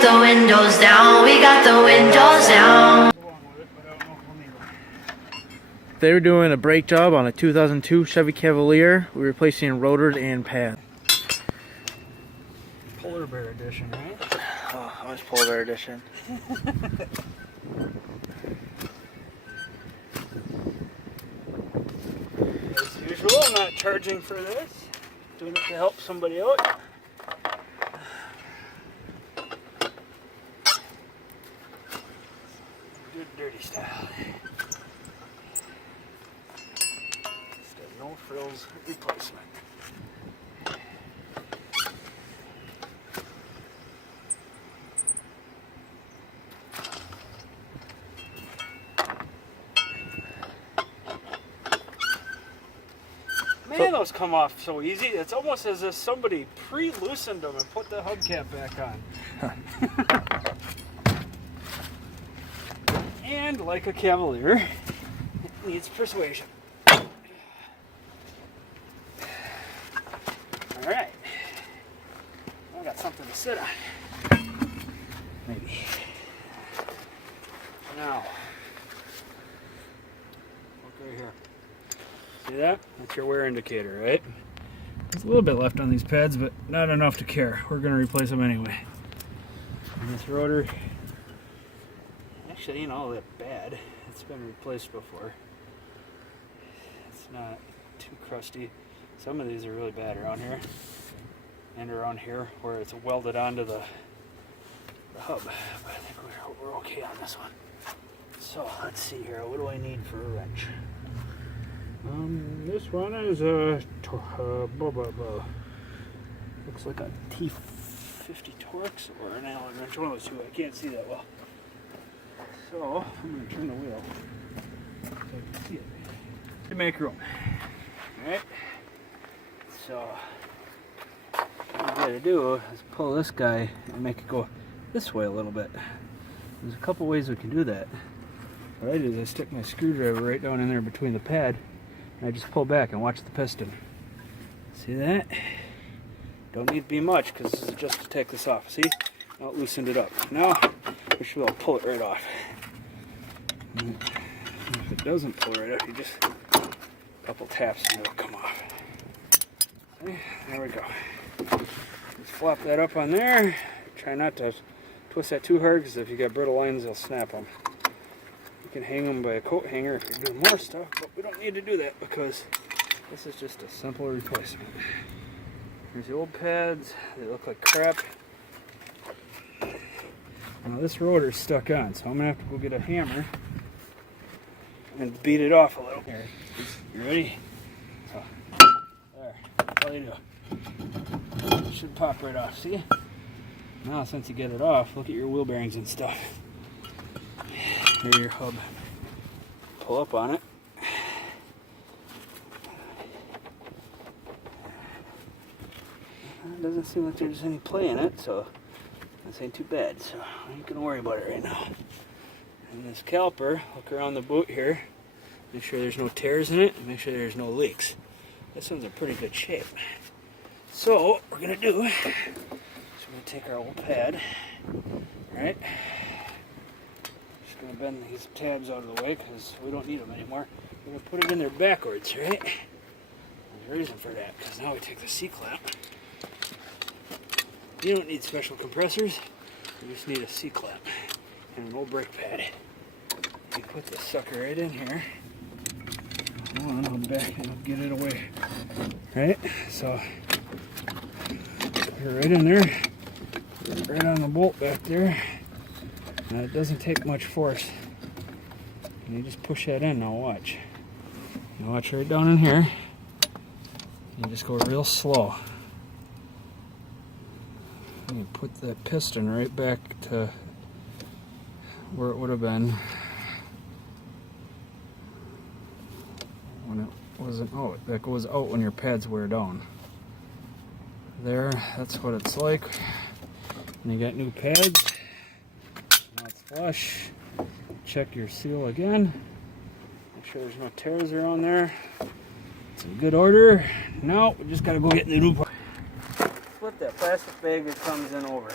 got the windows down, we got the windows down. They were doing a brake job on a 2002 Chevy Cavilar. We're replacing rotors and pads. Polar Bear edition, right? Oh, how much Polar Bear edition? As usual, I'm not charging for this. Doing it to help somebody out. Do it dirty style. Just a no frills replacement. Man, those come off so easy. It's almost as if somebody pre-loosened them and put the hubcap back on. And like a Cavalier, it needs persuasion. Alright. I got something to sit on. Maybe. Now, look right here. See that? That's your wear indicator, right? There's a little bit left on these pads, but not enough to care. We're going to replace them anyway. And this rotor, actually ain't all that bad. It's been replaced before. It's not too crusty. Some of these are really bad around here. And around here where it's welded onto the hub. But I think we're okay on this one. So let's see here. What do I need for a wrench? This one is a looks like a T50 Torx or an Allen wrench, one of those two. I can't see that well. So I'm going to turn the wheel so I can see it to make room. Alright, so what I got to do is pull this guy and make it go this way a little bit. There's a couple ways we can do that. What I do is I stick my screwdriver right down in there between the pad and I just pull back and watch the piston. See that? Don't need to be much because this is just to take this off. See? Now it loosened it up. Now we should be able to pull it right off. And if it doesn't pull right off, you just a couple taps and it'll come off. See? There we go. Let's flop that up on there. Try not to twist that too hard because if you got brittle lines, they'll snap them. You can hang them by a coat hanger if you're doing more stuff, but we don't need to do that because this is just a simple replacement. Here's the old pads. They look like crap. Now this rotor's stuck on, so I'm going to have to go get a hammer and beat it off a little. Here, you ready? So, there, that's all you do. It should pop right off, see? Now since you get it off, look at your wheel bearings and stuff. Here's your hub. Pull up on it. It doesn't seem like there's any play in it, so this ain't too bad. So I ain't gonna worry about it right now. And this caliper, look around the boot here. Make sure there's no tears in it, and make sure there's no leaks. This one's in pretty good shape. So what we're gonna do is we're gonna take our old pad, right? Just gonna bend these tabs out of the way because we don't need them anymore. We're gonna put it in there backwards, right? There's a reason for that, because now we take the C-clamp. You don't need special compressors, you just need a C-clamp and an old brake pad. You put this sucker right in here. Hold on, I'll back and I'll get it away. Right? So, you're right in there, right on the bolt back there. Now it doesn't take much force. And you just push that in, now watch. Now watch right down in here. You just go real slow. You put that piston right back to where it would have been when it wasn't out. That goes out when your pads wear down. There, that's what it's like. And you got new pads. Now it's flush. Check your seal again. Make sure there's no tears around there. It's in good order. Now we just gotta go get the new part. Flip that plastic bag that comes in over.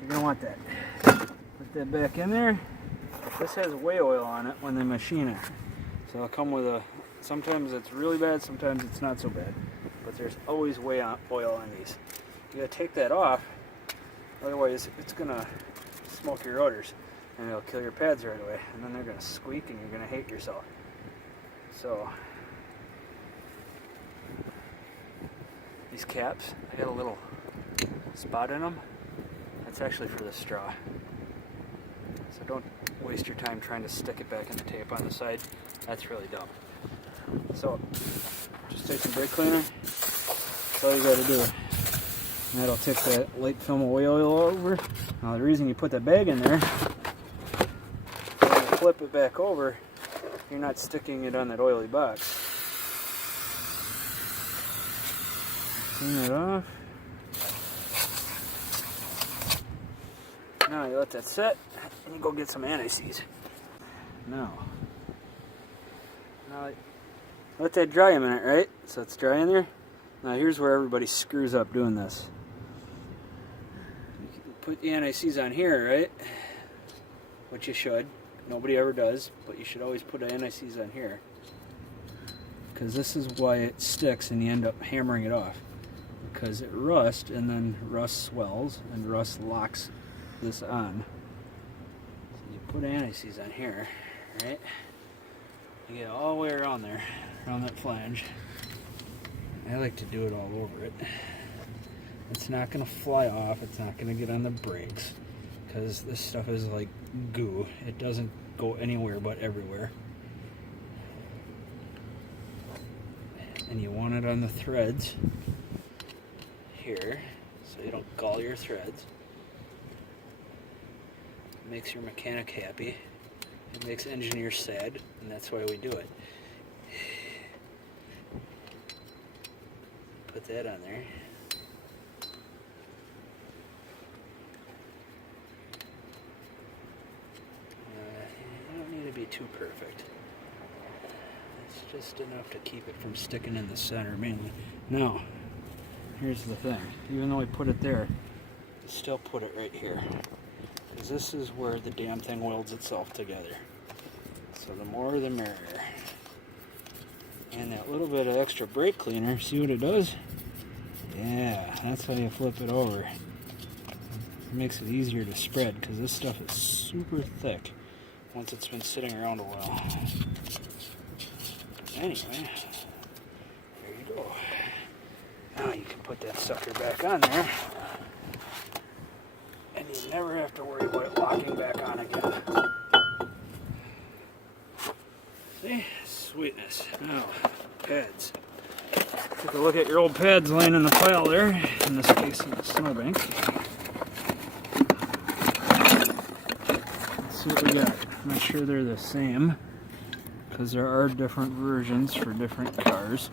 You're gonna want that. Put that back in there. This has whey oil on it when they machine it. So it'll come with a, sometimes it's really bad, sometimes it's not so bad. But there's always whey oil on these. You gotta take that off, otherwise it's gonna smoke your rotors and it'll kill your pads right away. And then they're gonna squeak and you're gonna hate yourself. So, these caps, I got a little spot in them. That's actually for the straw. So don't waste your time trying to stick it back in the tape on the side. That's really dumb. So just take some brake cleaner. That's all you got to do. And that'll take that light film of whey oil over. Now the reason you put that bag in there, when you flip it back over, you're not sticking it on that oily box. Clean it off. Now you let that set, and you go get some anti-seize. Now let that dry a minute, right? So it's dry in there. Now here's where everybody screws up doing this. You put the anti-seize on here, right? Which you should. Nobody ever does, but you should always put an anti-seize on here. Because this is why it sticks and you end up hammering it off. Because it rusts, and then rust swells, and rust locks this on. So you put anti-seize on here, right? You get it all the way around there, around that flange. I like to do it all over it. It's not going to fly off, it's not going to get on the brakes, because this stuff is like goo. It doesn't go anywhere but everywhere. And you want it on the threads here, so you don't gall your threads. It makes your mechanic happy. It makes engineers sad, and that's why we do it. Put that on there. You don't need to be too perfect. It's just enough to keep it from sticking in the center mainly. Now, here's the thing. Even though we put it there, we still put it right here. Because this is where the damn thing welds itself together. So the more the merrier. And that little bit of extra brake cleaner, see what it does? Yeah, that's how you flip it over. It makes it easier to spread because this stuff is super thick once it's been sitting around a while. Anyway, there you go. Now you can put that sucker back on there. And you never have to worry about it locking back on again. See? Sweetness. Now, pads. Take a look at your old pads laying in the pile there. In this case, in the snowbank. Let's see what we got. I'm not sure they're the same, because there are different versions for different cars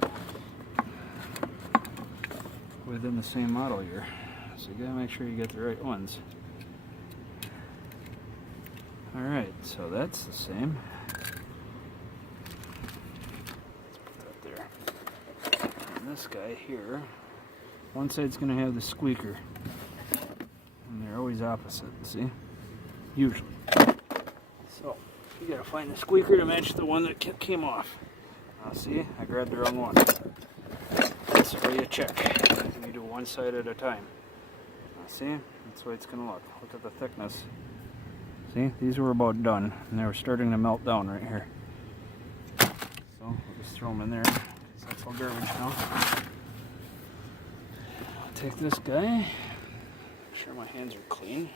within the same model year. So you gotta make sure you get the right ones. Alright, so that's the same. Let's put that there. And this guy here, one side's gonna have the squeaker. And they're always opposite, see? Usually. So, you gotta find the squeaker to match the one that came off. Now see, I grabbed the wrong one. That's where you check. You do one side at a time. Now see, that's the way it's gonna look. Look at the thickness. See, these were about done, and they were starting to melt down right here. So, we'll just throw them in there, because that's all garbage now. I'll take this guy, make sure my hands are clean.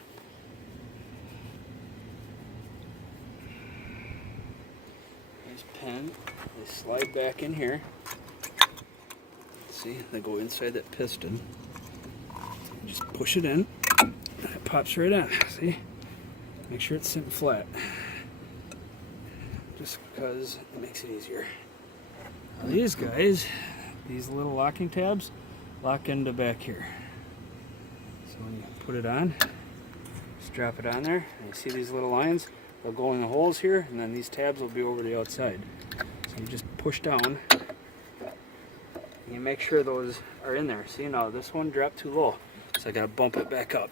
These pin, they slide back in here. See, they go inside that piston. You just push it in, and it pops right on, see? Make sure it's sitting flat, just because it makes it easier. Now these guys, these little locking tabs, lock into back here. So when you put it on, just drop it on there, and you see these little lines? They'll go in the holes here, and then these tabs will be over the outside. So you just push down, and you make sure those are in there. See, now this one dropped too low, so I gotta bump it back up.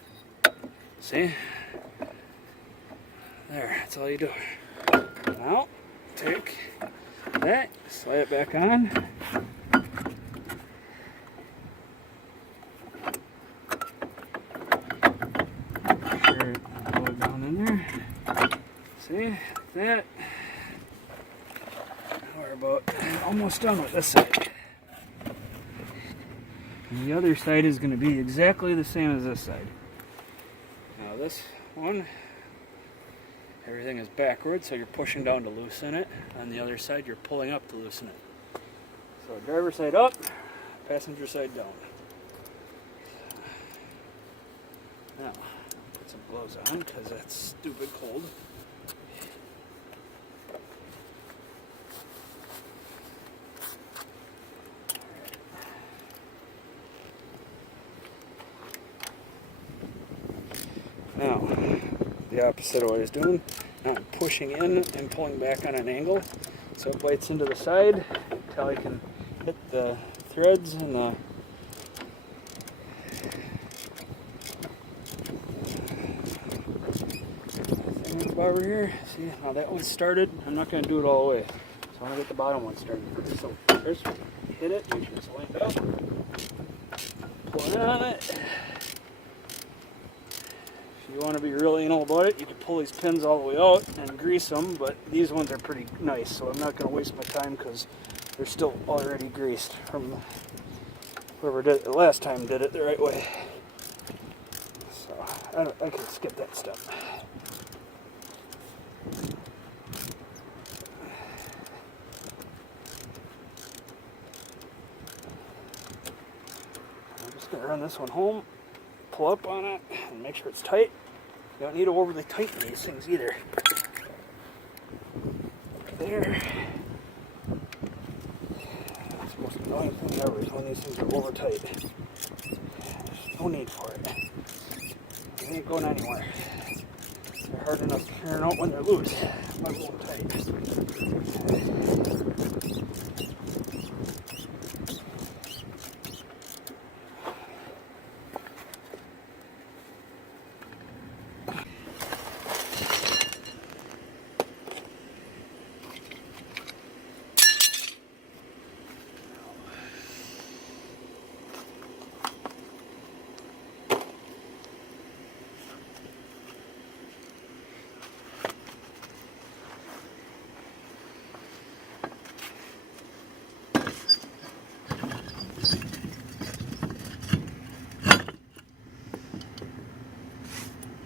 See? There, that's all you do. Now, take that, slide it back on. Sure, pull it down in there. See, that. We're about almost done with this side. And the other side is going to be exactly the same as this side. Now this one, everything is backwards, so you're pushing down to loosen it. On the other side, you're pulling up to loosen it. So driver's side up, passenger side down. Now, put some gloves on because that's stupid cold. Now, the opposite of what I was doing. Now I'm pushing in and pulling back on an angle so it bites into the side until I can hit the threads and the thing in the barber here. See, now that one's started. I'm not going to do it all the way. So I want to get the bottom one started first. So first, hit it, make sure it's lined up. Pull in on it. If you want to be real anal about it, you can pull these pins all the way out and grease them, but these ones are pretty nice, so I'm not going to waste my time because they're still already greased from whoever did it the last time did it the right way. So I can skip that step. I'm just going to run this one home, pull up on it, and make sure it's tight. You don't need to overly tighten these things either. There. That's the most annoying thing ever is when these things are over tight. There's no need for it. They ain't going anywhere. They're hard enough to turn out when they're loose. Not going tight.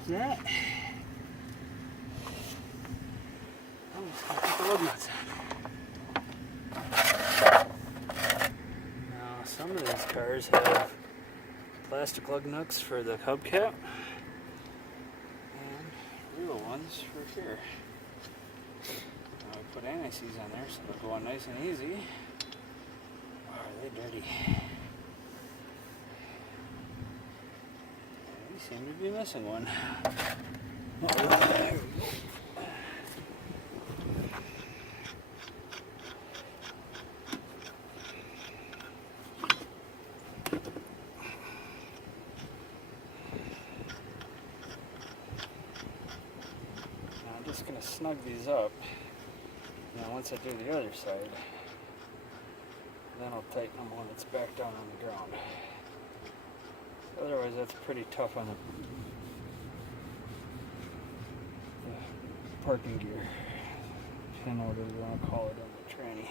That. I'm just going to put the lug nuts on. Now, some of these cars have plastic lug nuts for the hubcap and real ones for here. Now, we put anti-seize on there so they'll go on nice and easy. Oh, are they dirty? Seem to be missing one. Oh, there we go. Now I'm just going to snug these up. Now once I do the other side, then I'll tighten them when it's back down on the ground. Otherwise, that's pretty tough on the parking gear. Pin, whatever you want to call it, on the tranny.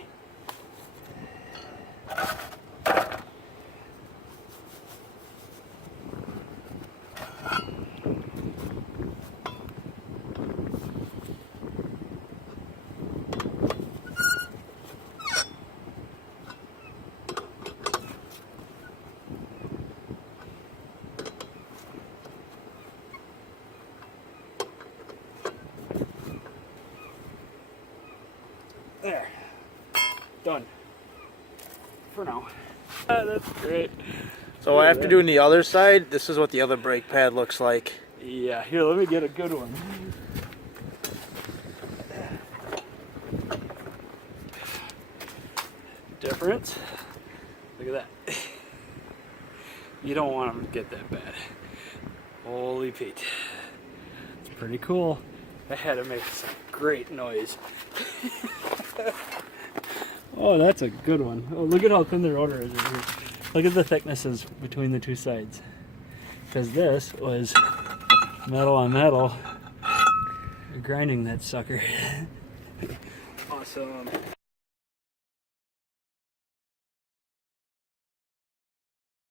There. Done. For now. That's great. So after doing the other side, this is what the other brake pad looks like. Yeah, here, let me get a good one. Difference? Look at that. You don't want them to get that bad. Holy Pete. Pretty cool. That had to make some great noise. Oh, that's a good one. Oh, look at how thin the rotor is right here. Look at the thicknesses between the two sides. Because this was metal on metal. You're grinding that sucker. Awesome.